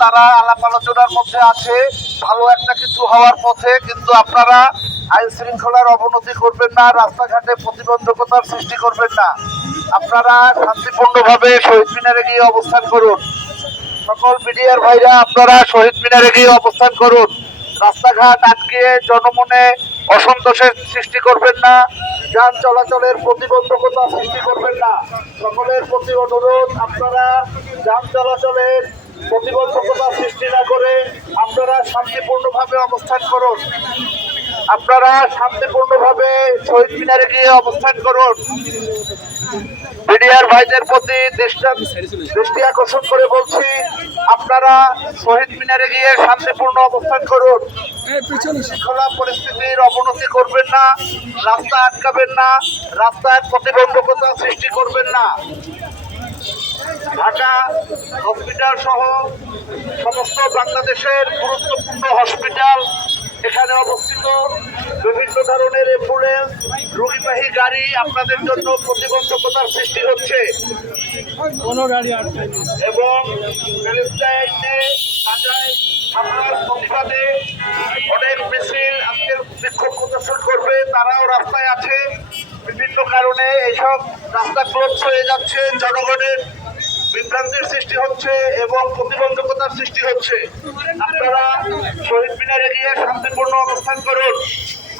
তারা আলাপ আলোচনার মধ্যে আছে, ভালো একটা কিছু হওয়ার পথে, কিন্তু আপনারা আইন শৃঙ্খলার অবনতি করবেন না, রাস্তাঘাটে প্রতিবন্ধকতার সৃষ্টি করবেন না। আপনারা শান্তিপূর্ণভাবে শহীদ মিনারে গিয়ে অবস্থান করুন। সকল মিডিয়ার ভাইরা আপনারা শহীদ মিনারে গিয়ে অবস্থান করুন। রাস্তাঘাট আটকে জনমনে অসন্তোষের সৃষ্টি করবেন না, যান চলাচলের প্রতিবন্ধকতা সৃষ্টি করবেন না। সকলের প্রতি অনুরোধ, আপনারা যান চলাচলের প্রতিবন্ধকতা সৃষ্টি না করে আপনারা শান্তিপূর্ণভাবে অবস্থান করুন। আপনারা শান্তিপূর্ণভাবে শহীদ মিনারে গিয়ে অবস্থান করুন। মিডিয়ার ভাইদের প্রতি দৃষ্টি আকর্ষণ করে বলছি, আপনারা শহীদ মিনারে গিয়ে শান্তিপূর্ণ অবস্থান করুন। শৃঙ্খলা পরিস্থিতির অবনতি করবেন না, রাস্তা আটকাবেন না, রাস্তায় প্রতিবন্ধকতা সৃষ্টি করবেন না। ঢাকা হসপিটাল সহ সমস্ত বাংলাদেশের গুরুত্বপূর্ণ হসপিটাল এখানে অবস্থিত। বিভিন্ন ধরনের অ্যাম্বুলেন্স, রোগীবাহী গাড়ি আপনাদের জন্য প্রতিবন্ধকতার সৃষ্টি হচ্ছে এবং হামলার প্রতিবাদে অনেক মিছিল আজকে বিক্ষোভ প্রদর্শন করবে, তারাও রাস্তায় আছে। বিভিন্ন কারণে এইসব রাস্তা ক্লোজ হয়ে যাচ্ছে, জনগণের বিভ্রান্তির সৃষ্টি হচ্ছে এবং প্রতিবন্ধকতার সৃষ্টি হচ্ছে। আপনারা শহীদ মিনারে গিয়ে শান্তিপূর্ণ অবস্থান করুন।